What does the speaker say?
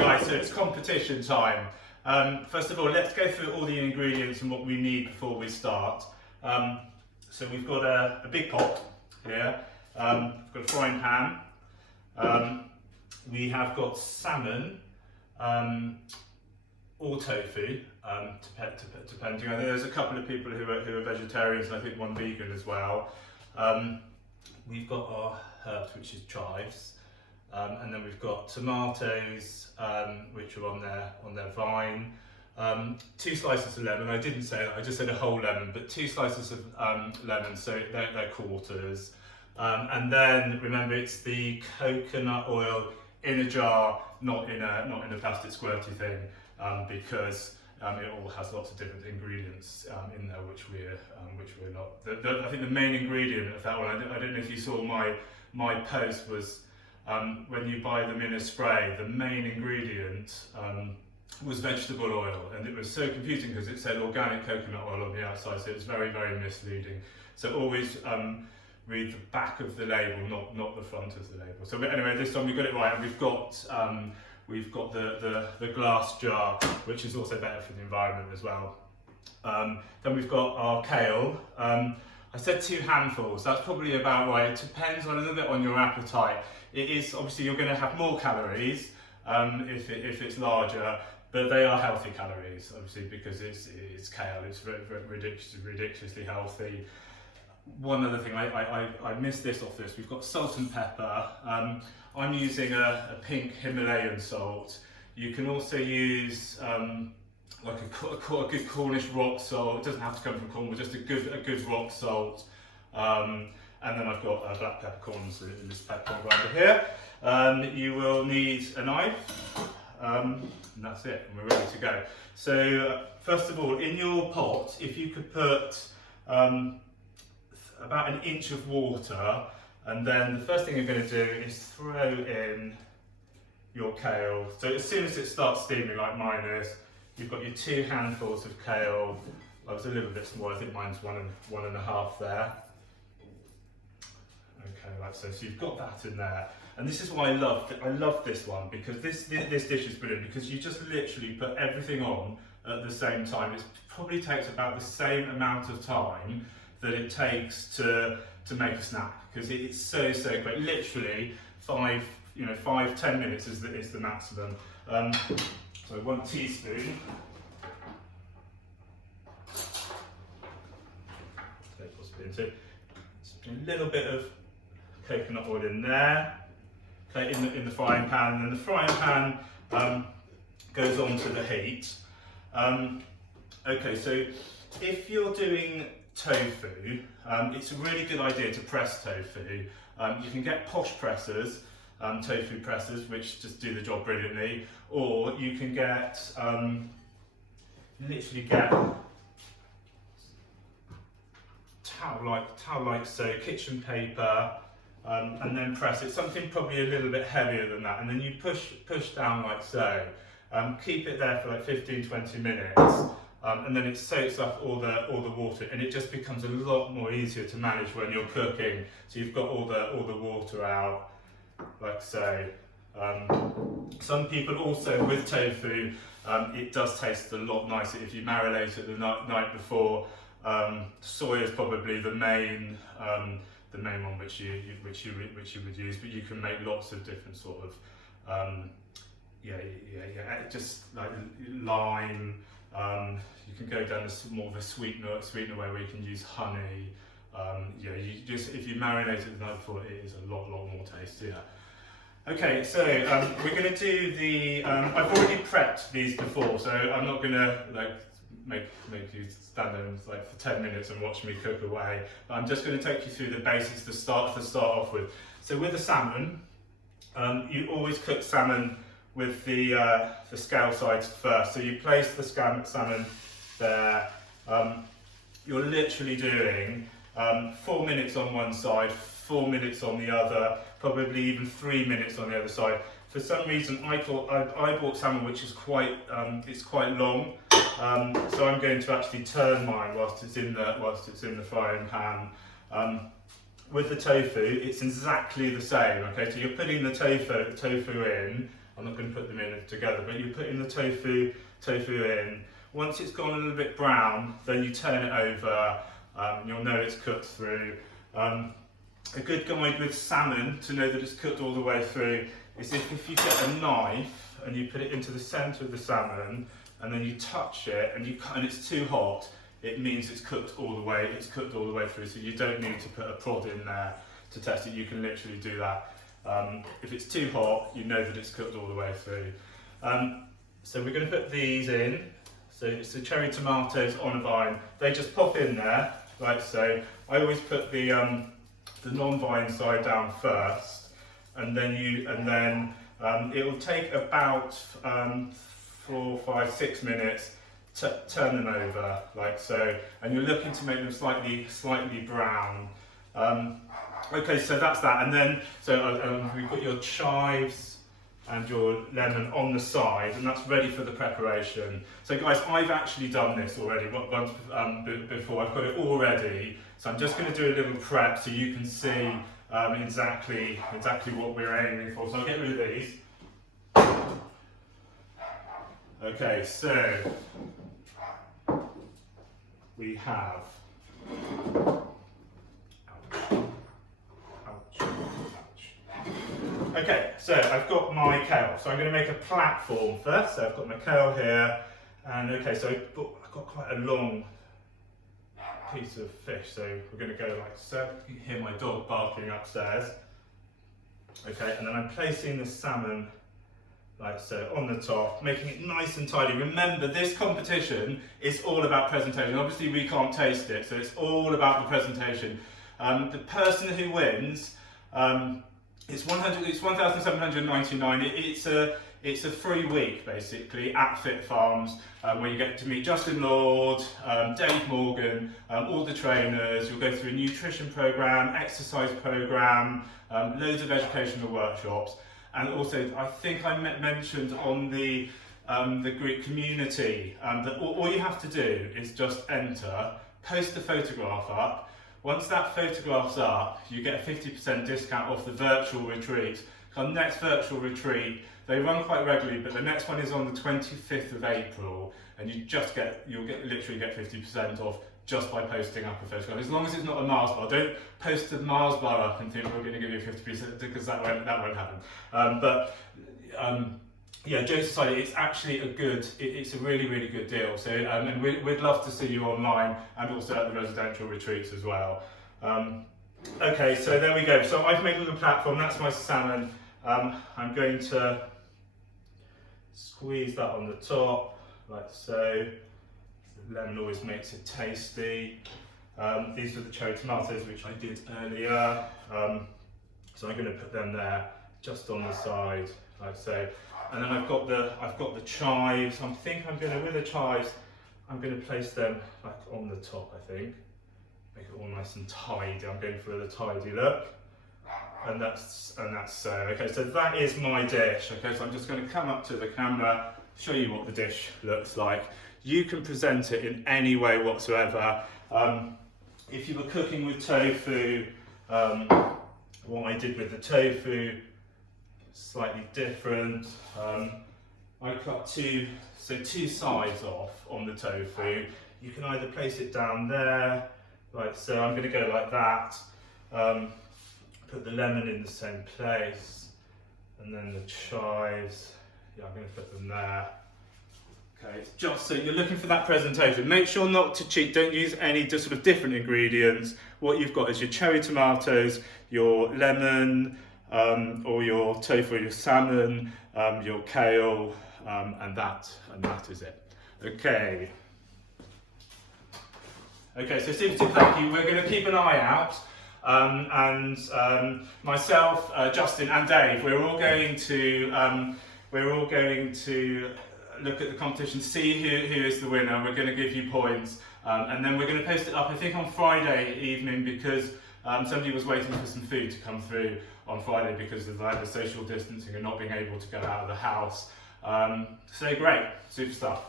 Right, so it's competition time. First of all, let's go through all the ingredients and what we need before we start. So we've got a big pot here, we've got a frying pan, we have got salmon, or tofu, depending. I think there's a couple of people who are vegetarians and I think one vegan as well. We've got our herbs, which is chives. And then we've got tomatoes, which are on their vine. 2 slices of lemon. I didn't say that, I just said a whole lemon, but 2 slices of lemon, so they're quarters. And then remember, it's the coconut oil in a jar, not in a plastic squirty thing, because it all has lots of different ingredients in there, which we're not. I think the main ingredient of that one, I don't know if you saw my post, was when you buy them in a spray, the main ingredient was vegetable oil, and it was so confusing because it said organic coconut oil on the outside, so it was very, very misleading. So always read the back of the label, not the front of the label. So anyway, this time we got it right, and we've got the glass jar, which is also better for the environment as well. Then we've got our kale. I said 2 handfuls, that's probably about right. It depends a little bit on your appetite. It is, obviously you're going to have more calories if it's larger, but they are healthy calories, obviously, because it's kale, it's ridiculously healthy. One other thing, I missed this off this, we've got salt and pepper. I'm using a pink Himalayan salt. You can also use like a good Cornish rock salt. It doesn't have to come from Cornwall, just a good rock salt. And then I've got black peppercorns in this peppercorn grinder here. You will need a knife, and that's it, and we're ready to go. So first of all, in your pot, if you could put about 1 inch of water, and then the first thing you're going to do is throw in your kale. So as soon as it starts steaming, like mine is, you've got your 2 handfuls of kale. I was a little bit small, I think mine's 1.5 there. Okay, right, so you've got that in there. And this is why I love this one, because this dish is brilliant, because you just literally put everything on at the same time. It probably takes about the same amount of time that it takes to make a snack, because it's so quick. Literally 5-10 minutes is the maximum. So 1 teaspoon. A little bit of coconut oil in there. Okay, in the frying pan, and then the frying pan goes on to the heat. Okay, so if you're doing tofu, it's a really good idea to press tofu. You can get posh pressers, tofu pressers, which just do the job brilliantly, or you can get literally get towel-like so, kitchen paper, and then press it. Something probably a little bit heavier than that, and then you push down like so. Keep it there for like 15-20 minutes. And then it soaks up all the water, and it just becomes a lot more easier to manage when you're cooking. So you've got all the water out, like so. Some people also, with tofu, it does taste a lot nicer if you marinate it the night before. Soy is probably the main one which you would use, but you can make lots of different sort of just like lime. You can go down more of a sweetener way, where you can use honey. If you marinate it the night before, it is a lot more tastier. Okay, so we're going to do the. I've already prepped these before, so I'm not going to make you stand there and, for 10 minutes and watch me cook away. But I'm just going to take you through the basics to start off with. So with the salmon, you always cook salmon with the scale sides first. So you place the salmon there. You're literally doing 4 minutes on one side, 4 minutes on the other, probably even 3 minutes on the other side. For some reason, I bought salmon which is quite long, so I'm going to actually turn mine whilst it's in the frying pan. With the tofu, it's exactly the same. Okay, so you're putting the tofu in, I'm not going to put them in together, but you put in the tofu in. Once it's gone a little bit brown, then you turn it over. You'll know it's cooked through. A good guide with salmon to know that it's cooked all the way through is if you get a knife and you put it into the centre of the salmon and then you touch it and it's too hot, it means it's cooked all the way. It's cooked all the way through, so you don't need to put a prod in there to test it. You can literally do that. If it's too hot, you know that it's cooked all the way through. So we're going to put these in. So it's the cherry tomatoes on a vine. They just pop in there, like so. I always put the non-vine side down first, and then it will take about 4, 5, 6 minutes to turn them over, like so. And you're looking to make them slightly brown. Okay, so that's that, and then we've got your chives and your lemon on the side, and that's ready for the preparation. So guys, I've actually done this already once before. I've got it all ready, so I'm just going to do a little prep so you can see exactly what we're aiming for. So I'll get rid of these. Okay, so we have. Okay, so I've got my kale, so I'm going to make a platform first. So I've got my kale here, and okay, so I've got quite a long piece of fish, so we're going to go like so. You can hear my dog barking upstairs. Okay, and then I'm placing the salmon like so on the top, making it nice and tidy. Remember, this competition is all about presentation. Obviously, we can't taste it, so it's all about the presentation. The person who wins. It's 1,799. It's a free week basically at FitFarms where you get to meet Justin Lord, Dave Morgan, all the trainers. You'll go through a nutrition program, exercise program, loads of educational workshops, and also I think I mentioned on the Greek community that all you have to do is just enter, post the photograph up. Once that photograph's up, you get a 50% discount off the virtual retreat. Our next virtual retreat, they run quite regularly, but the next one is on the 25th of April, and you'll literally get 50% off just by posting up a photograph. As long as it's not a Mars bar. Don't post a Mars bar up and think we're going to give you 50% because that won't happen. Yeah, jokes aside, it's actually it's a really, really good deal. So, and we'd love to see you online and also at the residential retreats as well. Okay, so there we go. So I've made a little platform, that's my salmon. I'm going to squeeze that on the top, like so. The lemon always makes it tasty. These are the cherry tomatoes, which I did earlier. So I'm going to put them there, just on the side, like so. And then I've got the chives. With the chives, I'm going to place them like on the top, I think. Make it all nice and tidy. I'm going for the tidy look. And that's so. Okay, so that is my dish. Okay, so I'm just going to come up to the camera, show you what the dish looks like. You can present it in any way whatsoever. If you were cooking with tofu, what I did with the tofu, slightly different. I cut two sides off on the tofu. You can either place it down there, like so. I'm going to go like that. Put the lemon in the same place, and then the chives. Yeah, I'm going to put them there. Okay, it's just so you're looking for that presentation. Make sure not to cheat. Don't use any just sort of different ingredients. What you've got is your cherry tomatoes, your lemon, or your tofu, your salmon, your kale, and that is it. Okay. Okay, so super thank you. We're going to keep an eye out, and myself, Justin, and Dave, we're all going to look at the competition, see who is the winner. We're going to give you points, and then we're going to post it up, I think, on Friday evening, because somebody was waiting for some food to come through on Friday because of the social distancing and not being able to go out of the house. So great, super stuff.